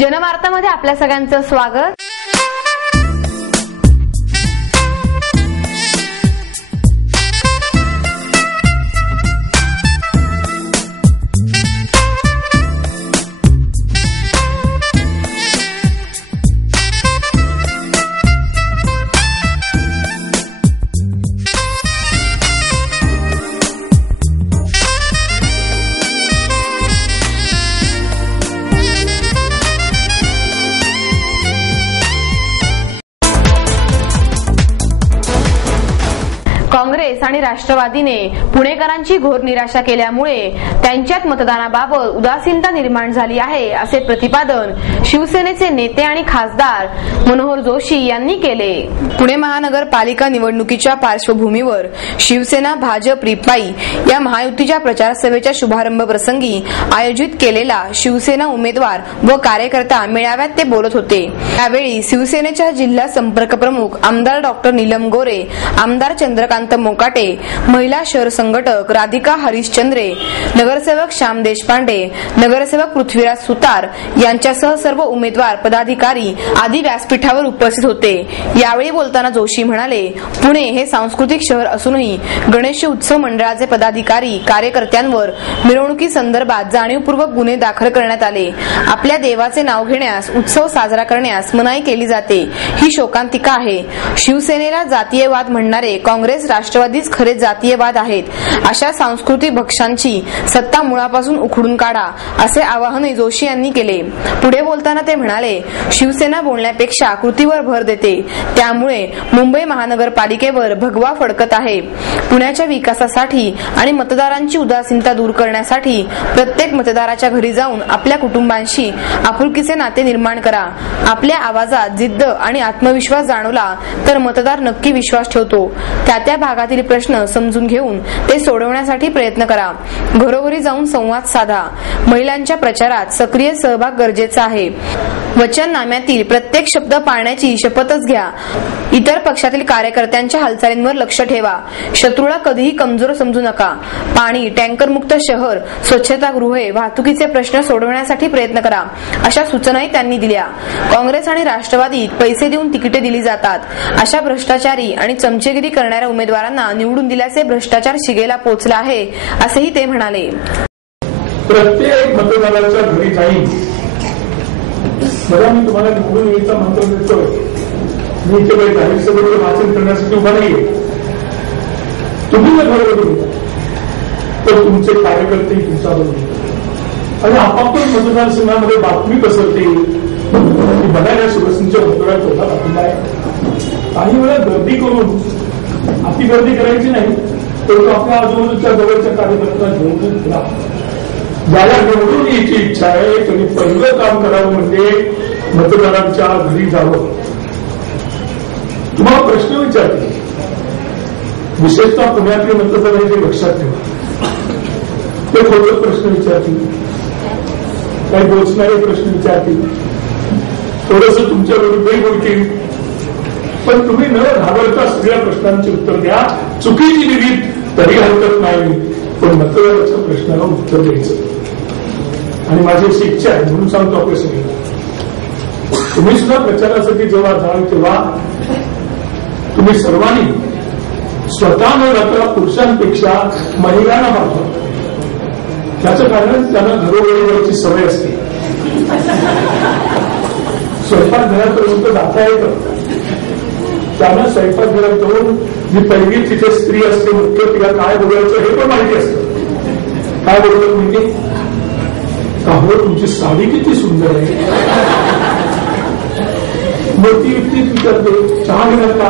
जनवार्तामध्ये आपल्या सगळ्यांचं स्वागत। काँग्रेस आणि राष्ट्रवादीने पुणेकरांची घोर निराशा केल्यामुळे त्यांच्यात मतदानाबाबत उदासीनता निर्माण झाली आहे, असे प्रतिपादन शिवसेनेचे नेते आणि खासदार मनोहर जोशी यांनी केले। पुणे महानगरपालिका निवडणुकीच्या पार्श्वभूमीवर शिवसेना भाजप रिपाई या महायुतीच्या प्रचार सभेच्या शुभारंभ प्रसंगी आयोजित केलेला शिवसेना उमेदवार व कार्यकर्ता मेळाव्यात ते बोलत होते। यावेळी शिवसेनेच्या जिल्हा संपर्क प्रमुख आमदार डॉक्टर नीलम गोरे, आमदार चंद्रकांत मोकाटे, महिला शहर संघटक राधिका हरिश्चंद्रे, नगरसेवक श्याम देशपांडे, नगरसेवक पृथ्वीराज सुतार यांच्यासह सर्व उमेदवार पदाधिकारी आदी व्यासपीठावर उपस्थित होते। यावेळी बोलताना जोशी म्हणाले, पुणे हे सांस्कृतिक शहर असूनही गणेश उत्सव मंडळाचे पदाधिकारी कार्यकर्त्यांवर मिरवणुकी संदर्भात जाणीवपूर्वक गुन्हे दाखल करण्यात आले। आपल्या देवाचे नाव घेण्यास, उत्सव साजरा करण्यास मनाई केली जाते, ही शोकांतिका आहे। शिवसेनेला जातीयवाद म्हणणारे काँग्रेस राष्ट्रवादीच खरे जातीयवाद आहेत। अशा सांस्कृतिक भक्षांची सत्ता मुळापासून उखडून काढा, असे आवाहनही जोशी यांनी केले। पुढे बोलताना ते म्हणाले, शिवसेना बोलण्यापेक्षा कृतीवर भर देते, त्यामुळे मुंबई महानगरपालिकेवर भगवा फडकत आहे। पुण्याच्या विकासासाठी आणि मतदारांची उदासीनता दूर करण्यासाठी प्रत्येक मतदाराच्या घरी जाऊन आपल्या कुटुंबांशी आपुलकीचे नाते निर्माण करा। आपल्या आवाजात जिद्द आणि आत्मविश्वास जाणवला तर मतदार नक्की विश्वास ठेवतो। त्या भागातील प्रश्न समजून घेऊन ते सोडवण्यासाठी प्रयत्न करा। घरोघरी जाऊन संवाद साधा। महिलांच्या प्रचारात सक्रिय सहभाग गरजेचा आहे। वचननाम्यातील प्रत्येक शब्द पाळण्याची शपथच घ्या। इतर पक्षातील कार्यकर्त्यांच्या हालचालींवर लक्ष ठेवा। शत्रूला कधीही कमजोर समजू नका। पाणी, टँकरमुक्त शहर, स्वच्छतागृहे, वाहतुकीचे प्रश्न सोडवण्यासाठी प्रयत्न करा, अशा सूचनाही त्यांनी दिल्या। काँग्रेस आणि राष्ट्रवादीत पैसे देऊन तिकिटे दिली जातात। अशा भ्रष्टाचारी आणि चमचेगिरी करणाऱ्या उमेदवारांना निवडून दिल्याचे भ्रष्टाचार शिगेला पोहोचला आहे, असेही ते म्हणाले। प्रत्येक मतदाराच्या घरी जाईल, बघा मी तुम्हाला निवडून यायचा मंत्र देतोय, मी इथे काही जाहीर सभेमध्ये वाचन करण्यासाठी उभा नाहीये। तुम्ही जर बरोबर तर तुमचे कार्यकर्ते तुमच्याबरोबर आणि आपापल्या मतदारसंघामध्ये बातमी पसरते की बघायला शिवसेनेच्या उमेदवारात होता पाठिंबा आहे। काही वेळा गर्दी करून अति गर्दी करायची नाही, तर तो आपल्या आजूबाजूच्या जवळच्या कार्यकर्त्यांना घेऊन फिरा। ज्याला निवडून यायची इच्छा आहे त्यांनी पहिलं काम करावं म्हणजे मतदारांच्या घरी जावं। तुम्हाला प्रश्न विचारते, विशेषतः पुण्यातले मतदारांचे लक्षात ठेवा, ते खोटं प्रश्न विचारतील, काही बोचणारे प्रश्न विचारतील, थोडस तुमच्या विरुद्धही बोलतील, पण तुम्ही न घाबरता सगळ्या प्रश्नांची उत्तर द्या। चुकीची दिली तरी हरकत नाही, पण मतदाराच्या प्रश्नाला उत्तर द्यायचं। आणि माझी अशी इच्छा आहे म्हणून सांगतो आपल्या सगळ्यांना, तुम्ही सुद्धा प्रचारासाठी जेव्हा जाल तेव्हा तुम्ही सर्वांनी स्वतः न जाता पुरुषांपेक्षा महिलांना पाठवा। त्याचं कारण त्यांना घरोघरी जायची सवय असते, स्वयंपाकघरापर्यंत जाता येतं, त्यांना स्वयंपाकघरात जाऊन जी पहिली तिथे स्त्री असते मुख्य, तिला काय बोलायचं हे पण माहिती असतं। काय बोलतात म्हणजे, का हो तुमची साडी किती सुंदर आहे, मोठी व्यक्ती विचारते चहा घेणार का,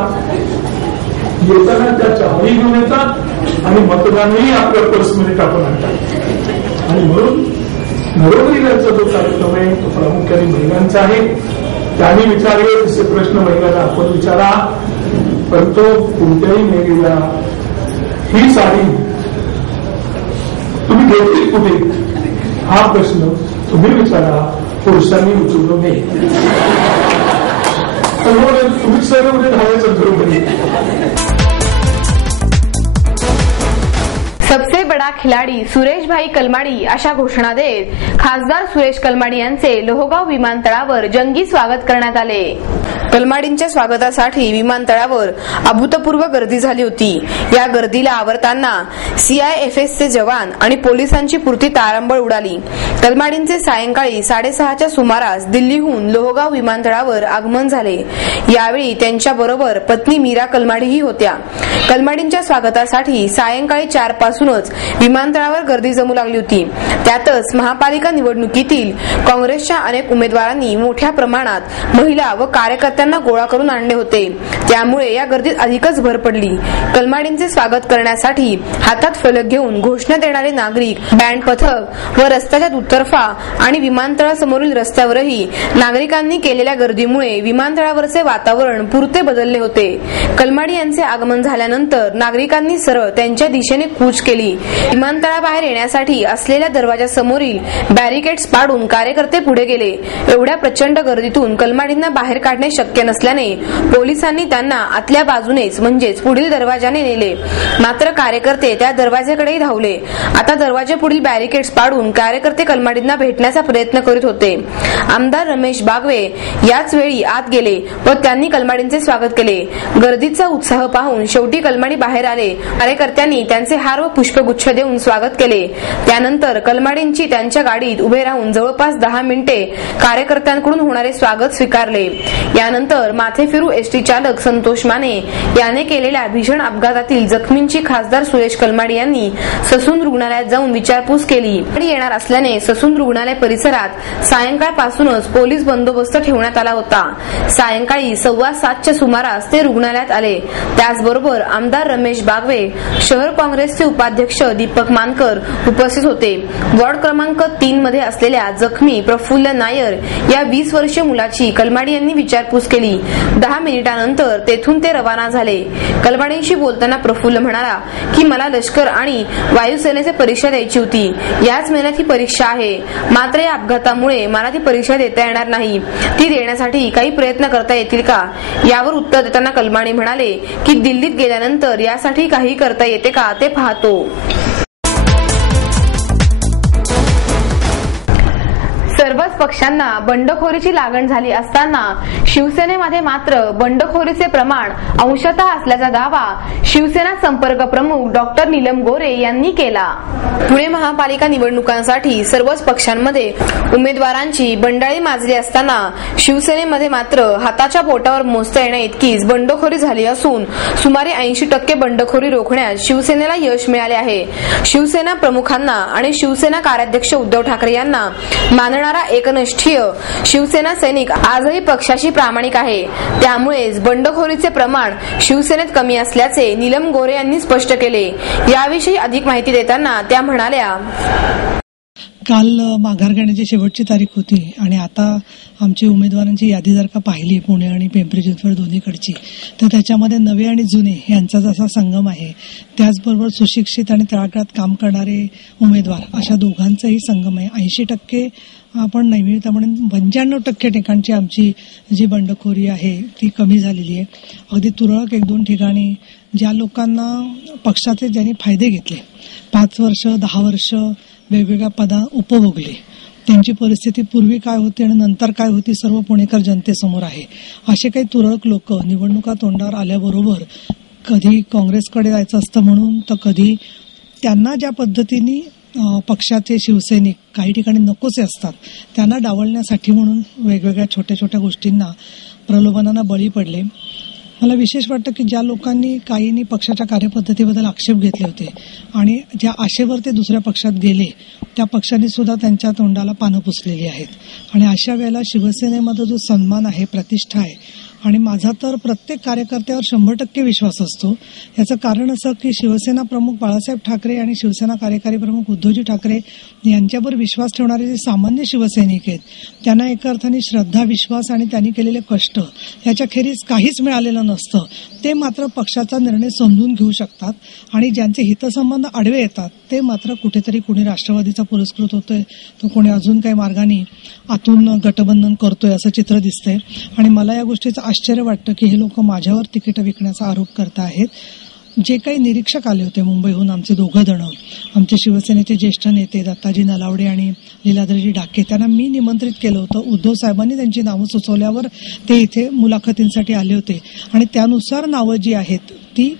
येताना त्या चहाही घेऊन येतात आणि मतदानही आपल्या पर्समध्ये टाकून आणतात। आणि म्हणून घरोघरी जायचा जो कार्यक्रम आहे तो प्रामुख्याने महिलांचा आहे। त्यांनी विचारले तसे प्रश्न महिलांना आपण विचारा, परंतु कोणत्याही महिलेला ही साडी तुम्ही घेतली कुठे हा प्रश्न तुम्ही विचारा, पुरुषांनी विचारू नये। तुम्ही सर्व धावायचं घरोघरी। सबसे बडा खिलाडी सुरेशभाई कलमाडी अशा घोषणा देत खासदार सुरेश कलमाडी यांचे लोहगाव विमानतळावर जंगी स्वागत करण्यात आले। कलमाडींच्या स्वागतासाठी विमानतळावर अभूतपूर्व गर्दी झाली होती। या गर्दीला आवरताना CIFSचे जवान आणि पोलिसांची पुरती तारंबळ उडाली। कलमाडींचे सायंकाळी 6:30च्या सुमारास दिल्लीहून लोहगाव विमानतळावर आगमन झाले। यावेळी त्यांच्या बरोबर पत्नी मीरा कलमाडीही होत्या। कलमाडींच्या स्वागतासाठी सायंकाळी 4 पासूनच विमानतळावर गर्दी जमू लागली होती। त्यातच महापालिका निवडणुकीतील काँग्रेसच्या अनेक उमेदवारांनी मोठ्या प्रमाणात महिला व कार्यकर्त्यांना गोळा करून आणले होते। त्यामुळे या गर्दीत अधिकच भर पडली। कलमाडींचे स्वागत करण्यासाठी हातात फलक घेऊन घोषणा देणारे नागरिक, बँड पथक व रस्त्याच्या दुतर्फा आणि विमानतळासमोरील रस्त्यावरही नागरिकांनी केलेल्या गर्दीमुळे विमानतळावरचे वातावरण पुरते बदलले होते। कलमाडी यांचे आगमन झाल्यानंतर नागरिकांनी सरळ त्यांच्या दिशेने कूच केली। विमानतळाबाहेर येण्यासाठी असलेल्या दरवाजासमोरील बॅरिकेड्स पाडून कार्यकर्ते पुढे गेले। एवढ्या प्रचंड गर्दीतून कलमाडींना बाहेर काढणे शक्य नसल्याने पोलिसांनी त्यांना आतल्या बाजूनेच म्हणजेच पुढील दरवाजाने नेले। मात्र कार्यकर्ते त्या दरवाजाकडेही धावले। आता दरवाजा पुढील बॅरिकेड्स पाडून कार्यकर्ते कलमाडींना भेटण्याचा प्रयत्न करीत होते। आमदार रमेश बागवे याच वेळी आत गेले व त्यांनी कलमाडींचे स्वागत केले। गर्दीचा उत्साह पाहून शेवटी कलमाडी बाहेर आले। कार्यकर्त्यांनी त्यांचे हार व पुष्पगुच्छ देऊन स्वागत केले। त्यानंतर कलमाडींची त्यांच्या गाडीत उभे राहून जवळपास 10 मिनिटे कार्यकर्त्यांकडून होणारे स्वागत स्वीकारले। यानंतर माथेफिरू एसटी चालक संतोष माने याने केलेल्या भीषण अपघातातील जखमींची खासदार सुरेश कलमाडी यांनी ससून रुग्णालयात जाऊन विचारपूस केली। येणार असल्याने ससून रुग्णालय परिसरात सायंकाळपासूनच पोलीस बंदोबस्त ठेवण्यात आला होता। सायंकाळी 6:15च्या सुमारास ते रुग्णालयात आले। त्याचबरोबर आमदार रमेश बागवे, शहर काँग्रेसचे उपाध्यक्ष दीपक मानकर उपस्थित होते। वॉर्ड क्रमांक 3 मध्ये असलेल्या जखमी प्रफुल्ल नायर या 20 वर्षीय मुलाची कलमाडी यांनी विचारपूस केली। 10 मिनिटांनंतर तेथून ते रवाना झाले। कलमाडींशी बोलताना प्रफुल्ल म्हणाला की मला लष्कर आणि वायुसेनेची परीक्षा द्यायची होती। याच महिन्यात ही परीक्षा आहे। मात्र या अपघातामुळे मला ती परीक्षा देता येणार नाही। ती देण्यासाठी काही प्रयत्न करता येतील का? यावर उत्तर देताना कलमाडी म्हणाले की दिल्लीत गेल्यानंतर यासाठी काही करता येते का ते पाहतो। सर्वच पक्षांना बंडखोरीची लागण झाली असताना शिवसेनेमध्ये मात्र बंडखोरीचे प्रमाण अंशतः असल्याचा दावा शिवसेना संपर्क प्रमुख डॉक्टर नीलम गोरे यांनी केला। पुणे महापालिका निवडणुकांसाठी सर्वच पक्षांमध्ये उमेदवारांची बंडाळी माजली असताना शिवसेनेमध्ये मात्र हाताच्या बोटावर मोजता येण्या इतकीच बंडखोरी झाली असून सुमारे 80% बंडखोरी रोखण्यात शिवसेनेला यश मिळाले आहे। शिवसेना प्रमुखांना आणि शिवसेना कार्याध्यक्ष उद्धव ठाकरे यांना मानणारा एकनिष्ठीय शिवसेना सैनिक आजही पक्षाशी प्रामाणिक आहे। त्यामुळेच बंडखोरीचे प्रमाण शिवसेनेत कमी असल्याचे नीलम गोरे यांनी स्पष्ट केले। याविषयी अधिक माहिती देताना त्या म्हणाल्या, काल माघार घेण्याची शेवटची तारीख होती आणि आता आमची उमेदवारांची यादी जर का पाहिली पुणे आणि पिंपरी चिंचवड दोन्हीकडची, तर त्याच्यामध्ये नवे आणि जुने यांचा जसा संगम आहे, त्याचबरोबर सुशिक्षित आणि तळागाळात काम करणारे उमेदवार अशा दोघांचाही संगम आहे। 80% आपण नैमित्ताने 95% ठिकाणची आमची जी बंडखोरी आहे ती कमी झालेली आहे। अगदी तुरळक 1-2 ठिकाणी ज्या लोकांना पक्षाचे ज्यांनी फायदे घेतले, 5 वर्ष 10 वर्ष वेगवेगळ्या पदा उपभोगले, त्यांची परिस्थिती पूर्वी काय होती आणि नंतर काय होती सर्व पुणेकर जनतेसमोर आहे। असे काही तुरळक लोक निवडणुका तोंडावर आल्याबरोबर कधी काँग्रेसकडे जायचं असतं म्हणून, तर कधी त्यांना ज्या पद्धतीने पक्षाचे शिवसैनिक काही ठिकाणी नकोसे असतात त्यांना डावलण्यासाठी म्हणून वेगवेगळ्या छोट्या छोट्या गोष्टींना प्रलोभनांना बळी पडले। मला विशेष वाटतं की ज्या लोकांनी काहींनी पक्षाच्या कार्यपद्धतीबद्दल आक्षेप घेतले होते आणि ज्या आशेवर ते दुसऱ्या पक्षात गेले, त्या पक्षांनी सुद्धा त्यांच्या तोंडाला पानं पुसलेली आहेत। आणि अशा वेळेला शिवसेनेमध्ये जो सन्मान आहे, प्रतिष्ठा आहे, आणि माझा तर प्रत्येक कार्यकर्त्यावर 100% विश्वास असतो। याचं कारण असं की शिवसेना प्रमुख बाळासाहेब ठाकरे आणि शिवसेना कार्यकारी प्रमुख उद्धवजी ठाकरे यांच्यावर विश्वास ठेवणारे जे सामान्य शिवसैनिक आहेत, त्यांना एका अर्थाने श्रद्धा, विश्वास आणि त्यांनी केलेले कष्ट याच्याखेरीज काहीच मिळालेलं नसतं। ते मात्र पक्षाचा निर्णय समजून घेऊ शकतात आणि ज्यांचे हितसंबंध आडवे येतात ते मात्र कुठेतरी कोणी राष्ट्रवादीचा पुरस्कृत होतोय, तो कोणी अजून काही मार्गाने आतून गठबंधन करतोय असं चित्र दिसतंय। आणि मला या गोष्टीचं आश्चर्य वाटतं की हे लोक माझ्यावर तिकीट विकण्याचा आरोप करत आहेत। जे काही निरीक्षक आले होते मुंबईहून, आमचे 2 जण, आमचे शिवसेनेचे ज्येष्ठ नेते दत्ताजी नलावडे आणि लीलाधरजी डाके, त्यांना मी निमंत्रित केलं होतं. उद्धव साहेबांनी त्यांची नावं सुचवल्यावर ते इथे मुलाखतींसाठी आले होते आणि त्यानुसार नावं जी आहेत ती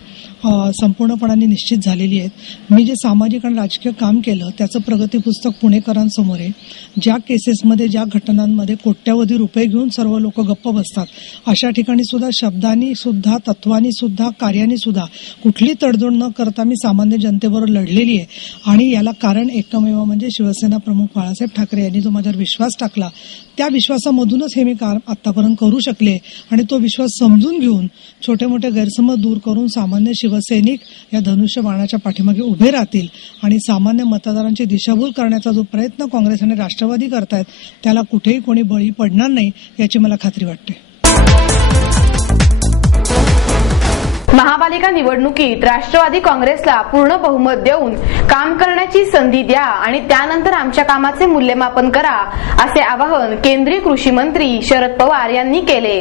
संपूर्णपणाने निश्चित झालेली आहेत. मी जे सामाजिक आणि राजकीय काम केलं त्याचं प्रगती पुस्तक पुणेकरांसमोर आहे. ज्या केसेसमध्ये, ज्या घटनांमध्ये कोट्यवधी रुपये घेऊन सर्व लोक गप्प बसतात, अशा ठिकाणी सुद्धा शब्दांनी सुद्धा, तत्वांनी सुद्धा, कार्याने सुद्धा कुठली तडजोड न करता मी सामान्य जनतेबरोबर लढलेली आहे. आणि याला कारण एकमेव म्हणजे शिवसेना प्रमुख बाळासाहेब ठाकरे यांनी जो माझ्यावर विश्वास टाकला, त्या विश्वासामधूनच हे मी काम आतापर्यंत करू शकले. आणि तो विश्वास समजून घेऊन छोटे मोठे गैरसमज दूर करून सामान्य शिवसैनिक या धनुष्य बाणाच्या पाठीमागे उभे राहतील आणि सामान्य मतदारांची दिशाभूल करण्याचा जो प्रयत्न काँग्रेस आणि राष्ट्रवादी करतायत त्याला कुठेही कोणी बळी पडणार नाही याची मला खात्री वाटते. महापालिका निवडणुकीत राष्ट्रवादी काँग्रेसला पूर्ण बहुमत देऊन काम करण्याची संधी द्या आणि त्यानंतर आमच्या कामाचे मूल्यमापन करा, असे आवाहन केंद्रीय कृषी मंत्री शरद पवार यांनी केले.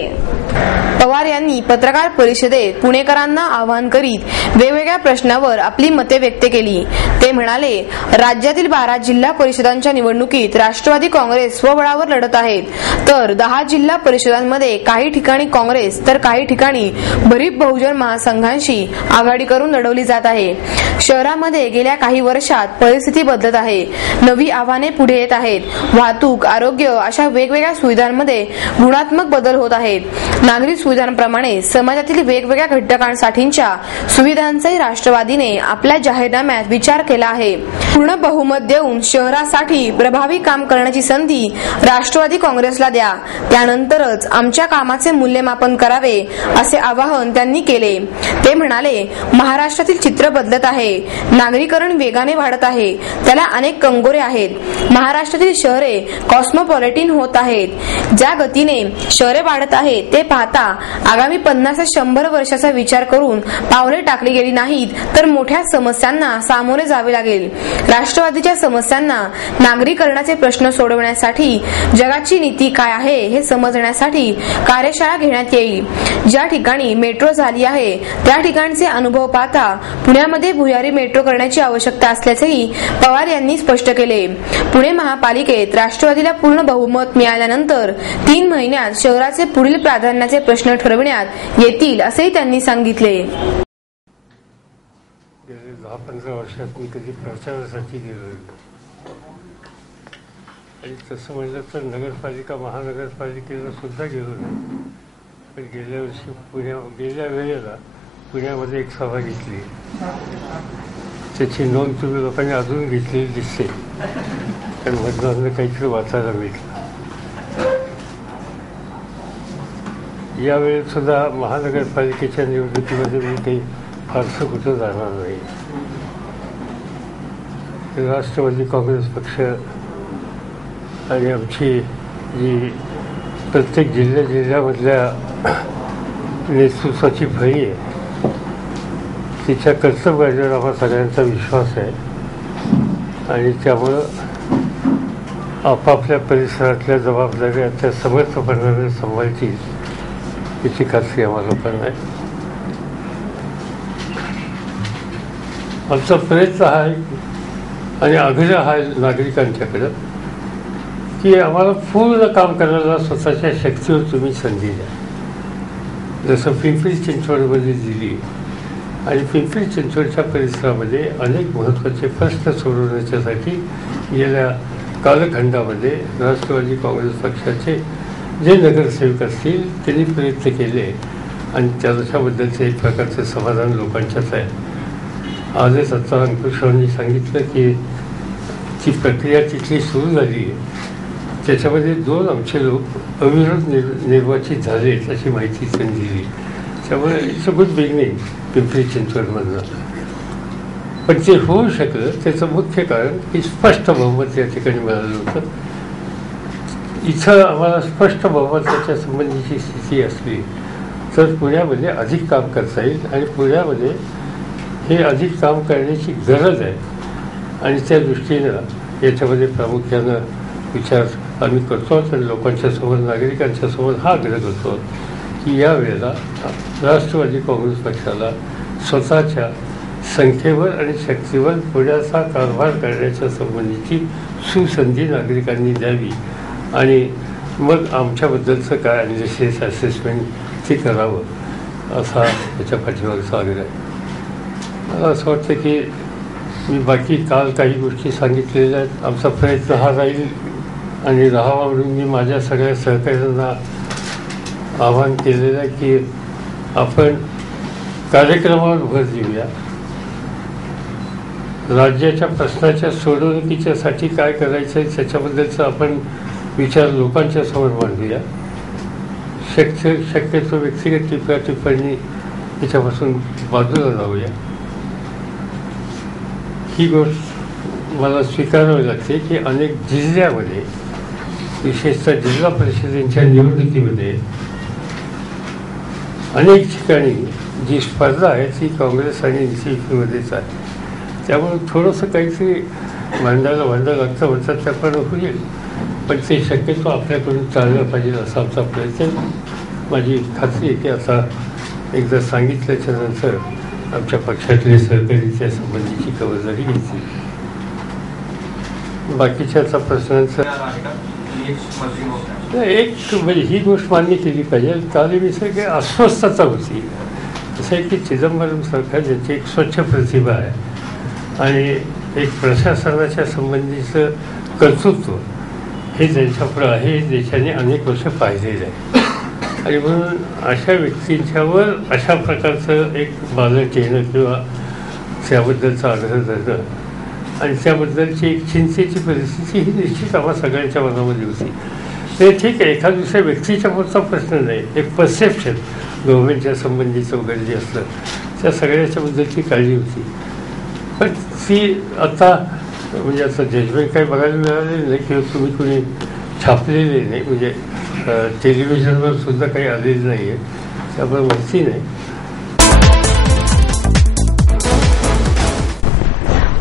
पवार यांनी पत्रकार परिषदेत पुणेकरांना आवाहन करीत वेगवेगळ्या प्रश्नावर आपली मते व्यक्त केली. ते म्हणाले, राज्यातील 12 जिल्हा परिषदांच्या निवडणुकीत राष्ट्रवादी काँग्रेस स्वबळावर लढत आहेत, तर 10 जिल्हा परिषदांमध्ये काही ठिकाणी काँग्रेस तर काही ठिकाणी भरीप बहुजन महासंघांशी आघाडी करून लढवली जात आहे. शहरामध्ये गेल्या काही वर्षात परिस्थिती बदलत आहे. नवी आव्हाने पुढे येत आहेत. वाहतूक, आरोग्य अशा वेगवेगळ्या सुविधांमध्ये गुणात्मक बदल होत आहेत. नागरी सुविधांप्रमाणे समाजातील वेगवेगळ्या घटकांसाठीच्या सुविधांचाही राष्ट्रवादीने आपल्या जाहीरनाम्यात विचार केला आहे. पूर्ण बहुमत देऊन शहरासाठी प्रभावी काम करण्याची संधी राष्ट्रवादी काँग्रेसला द्या, त्यानंतरच आमच्या कामाचे मूल्यमापन करावे, असे आवाहन त्यांनी केले. ते म्हणाले, महाराष्ट्रातील चित्र बदलत आहे. नागरीकरण वेगाने वाढत आहे. त्याला अनेक कंगोरे आहेत. महाराष्ट्रातील शहरे कॉस्मोपॉलिटिन होत आहेत. ज्या गतीने शहरे वाढत आहेत ते पाहता आगामी 50-100 वर्षाचा विचार करून पावले टाकली गेली नाहीत तर मोठ्या समस्यांना सामोरे जावे लागेल. राष्ट्रवादीच्या समस्यांना, नागरीकरणाचे प्रश्न सोडवण्यासाठी जगाची नीती काय आहे हे समजण्यासाठी कार्यशाळा घेण्यात येईल. ज्या ठिकाणी मेट्रो झाली आहे त्या ठिकाणचे अनुभव पाहता पुण्यामध्ये भुयारी मेट्रो करण्याची आवश्यकता असल्याचेही पवार यांनी स्पष्ट केले. पुणे महापालिकेत राष्ट्रवादीला पूर्ण बहुमत मिळाल्यानंतर 3 महिन्यात शहराचे पुढील प्राधान्याचे प्रश्न ठरविण्यात येतील, असेही त्यांनी सांगितले. गेले 10-15 वर्षात मी कधी प्रचारासाठी गेलो आणि तसं म्हणलं तर नगरपालिका, महानगरपालिकेला सुद्धा गेलो नाही. पण गेल्या वर्षी गेल्या वेळेला पुण्यामध्ये एक सभा घेतली. त्याची नोंद तुम्ही लोकांनी अजून घेतलेली दिसते, कारण मधनं काहीतरी वाचायला मिळतं. यावेळेस सुद्धा महानगरपालिकेच्या निवडणुकीमध्ये मी काही फारसं कुठं जाणार नाही. राष्ट्रवादी काँग्रेस पक्ष आणि आमची जी प्रत्येक जिल्ह्यामधल्या नेतृत्वाची फळी आहे तिच्या कर्तव्यावर आम्हा सगळ्यांचा विश्वास आहे आणि त्यामुळं आपापल्या परिसरातल्या जबाबदाऱ्या त्या समर्थपणाने सांभाळतील याची खात्री आम्हाला पण आहे. आमचा प्रयत्न हा आणि आग्रह हा नागरिकांच्याकडं की आम्हाला पूर्ण काम करायला स्वतःच्या शक्तीवर तुम्ही संधी द्या. जसं पिंपरी चिंचवडमध्ये दिली आणि पिंपरी चिंचवडच्या परिसरामध्ये अनेक महत्त्वाचे प्रश्न सोडवण्याच्यासाठी गेल्या कालखंडामध्ये राष्ट्रवादी काँग्रेस पक्षाचे जे नगरसेवक असतील त्यांनी प्रयत्न केले आणि त्याच्याबद्दलचं एक प्रकारचं समाधान लोकांच्याच आहे. आजच आता अंकुशरावांनी सांगितलं की ती प्रक्रिया तिथली सुरू झाली आहे. त्याच्यामध्ये 2 आमचे लोक अविरोध निर्वाचित झालेत अशी माहिती त्यांनी दिली. त्यामुळे it's a good beginning Pimpri चिंचवडमधनं. पण ते होऊ शकलं त्याचं मुख्य कारण की स्पष्ट बहुमत या ठिकाणी मिळालं होतं. इथं आम्हाला स्पष्ट बहुमताच्या संबंधीची स्थिती असली तर पुण्यामध्ये अधिक काम करता येईल आणि पुण्यामध्ये हे अधिक काम करण्याची गरज आहे आणि त्या दृष्टीनं याच्यामध्ये प्रामुख्यानं विचार आम्ही करतो आणि लोकांच्या समोर, नागरिकांच्या समोर हा आग्रह करतो की यावेळेला राष्ट्रवादी काँग्रेस पक्षाला स्वतःच्या संख्येवर आणि शक्तीवर पुण्याचा कारभार करण्याच्या संबंधीची सुसंधी नागरिकांनी द्यावी आणि मग आमच्याबद्दलचं काय अनालिसिस असेसमेंट ते करावं असा त्याच्या पाठीमागचा आग्रह आहे. मला असं वाटतं की मी बाकी काल काही गोष्टी सांगितलेल्या आहेत. आमचा प्रयत्न हा राहील आणि राहावा म्हणून मी माझ्या सगळ्या सहकाऱ्यांना आवाहन केलेलं आहे की आपण कार्यक्रमावर भर देऊया. राज्याच्या प्रश्नाच्या सोडवणुकीच्यासाठी काय करायचं आहे त्याच्याबद्दलचा आपण विचार लोकांच्या समोर मांडूया. शक्यतो व्यक्तिगत टिप्पणी त्याच्यापासून बाजूला जाऊया. ही गोष्ट मला स्वीकारावी लागते की अनेक जिल्ह्यामध्ये विशेषतः जिल्हा परिषदेच्या निवडणुकीमध्ये अनेक ठिकाणी जी स्पर्धा आहे ती काँग्रेस आणि NCPमध्येच आहे. त्यामुळे थोडंसं काहीतरी भांडायला लागतं म्हणतात त्याप्रमाणे होईल, पण ते शक्यतो आपल्याकडून चाललं पाहिजे असा आमचा प्रयत्न. माझी खात्री आहे की आता एकदा सांगितल्याच्या नंतर आमच्या पक्षातले सहकारी त्या संबंधीची खबरदारी घेतली. बाकीच्याचा प्रश्नांचा एक म्हणजे ही गोष्ट मान्य केली पाहिजे. काल विषय काही अस्वस्थता होती. असं आहे की चिदंबरम सरकार ज्याची एक स्वच्छ प्रतिभा आहे आणि एक प्रशासनाच्या संबंधीचं कर्तृत्व हे त्यांच्यापुढं आहे. देशाने अनेक वर्ष पाहिलेलं आहे आणि म्हणून अशा व्यक्तींच्यावर अशा प्रकारचं एक बालट येणं किंवा त्याबद्दलचा आग्रह धरणं आणि त्याबद्दलची एक चिंतेची परिस्थिती ही निश्चित आम्हा सगळ्यांच्या मनामध्ये होती. ते ठीक आहे, एखाद दुसऱ्या व्यक्तीच्या पुढचा प्रश्न नाही, एक परसेप्शन गव्हर्नमेंटच्या संबंधीचं वगैरे जे असतं त्या सगळ्याच्याबद्दलची काळजी होती. पण ती आता म्हणजे असं जजमेंट काही बघायला मिळालेलं नाही किंवा तुम्ही कुणी छापलेले नाही, म्हणजे टेलिव्हिजनवर सुद्धा काही आलेलं नाही आहे, त्यामुळे माहिती नाही.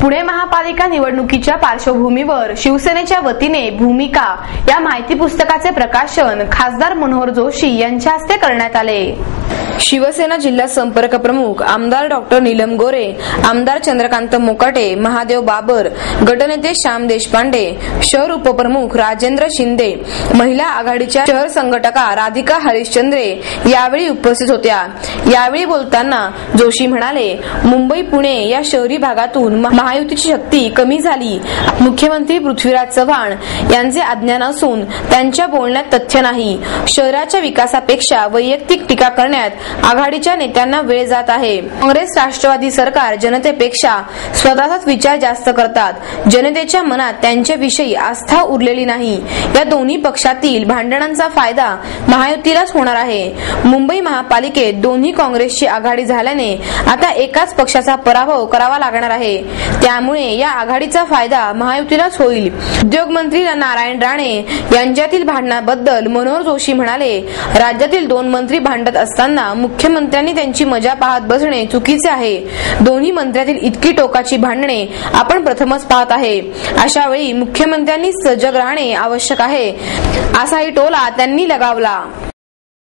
पुणे महापालिका निवडणुकीच्या पार्श्वभूमीवर शिवसेनेच्या वतीने भूमिका या माहिती पुस्तकाचे प्रकाशन खासदार मनोहर जोशी यांच्या हस्ते करण्यात आले. शिवसेना जिल्हा संपर्क प्रमुख आमदार डॉक्टर नीलम गोरे, आमदार चंद्रकांत मोकाटे, महादेव बाबर, गटनेते श्याम देशपांडे, शहर उपप्रमुख राजेंद्र शिंदे, महिला आघाडीच्या शहर संघटका राधिका हरिश्चंद्रे यावेळी उपस्थित होत्या. यावेळी बोलताना जोशी म्हणाले, मुंबई पुणे या शहरी भागातून महायुतीची शक्ती कमी झाली. मुख्यमंत्री पृथ्वीराज चव्हाण यांचे अज्ञान असून त्यांच्या बोलण्यात तथ्य नाही. शहराच्या विकासापेक्षा वैयक्तिक टीका करण्यात आघाडीच्या नेत्यांना वेळ जात आहे. काँग्रेस राष्ट्रवादी सरकार जनतेपेक्षा स्वतःचाच विचार जास्त करतात. जनतेच्या मनात त्यांच्याविषयी आस्था उरलेली नाही. या दोन्ही पक्षातील भांडणांचा फायदा महायुतीलाच होणार आहे. मुंबई महापालिकेत दोन्ही काँग्रेसची आघाडी झाल्याने आता एकाच पक्षाचा पराभव करावा लागणार आहे. त्यामुळे या आघाडीचा फायदा महायुतीलाच होईल. उद्योगमंत्री नारायण राणे यांच्यातील भांडणाबद्दल मनोहर जोशी म्हणाले, राज्यातील दोन मंत्री भांडत असताना मुख्यमंत्र्यांनी त्यांची मजा पाहत बसणे चुकीचे आहे. दोन्ही मंत्र्यातील इतकी टोकाची भांडणे आपण प्रथमच पाहत आहे. अशा वेळी मुख्यमंत्र्यांनी सजग राहणे आवश्यक आहे, असाही टोला त्यांनी लगावला.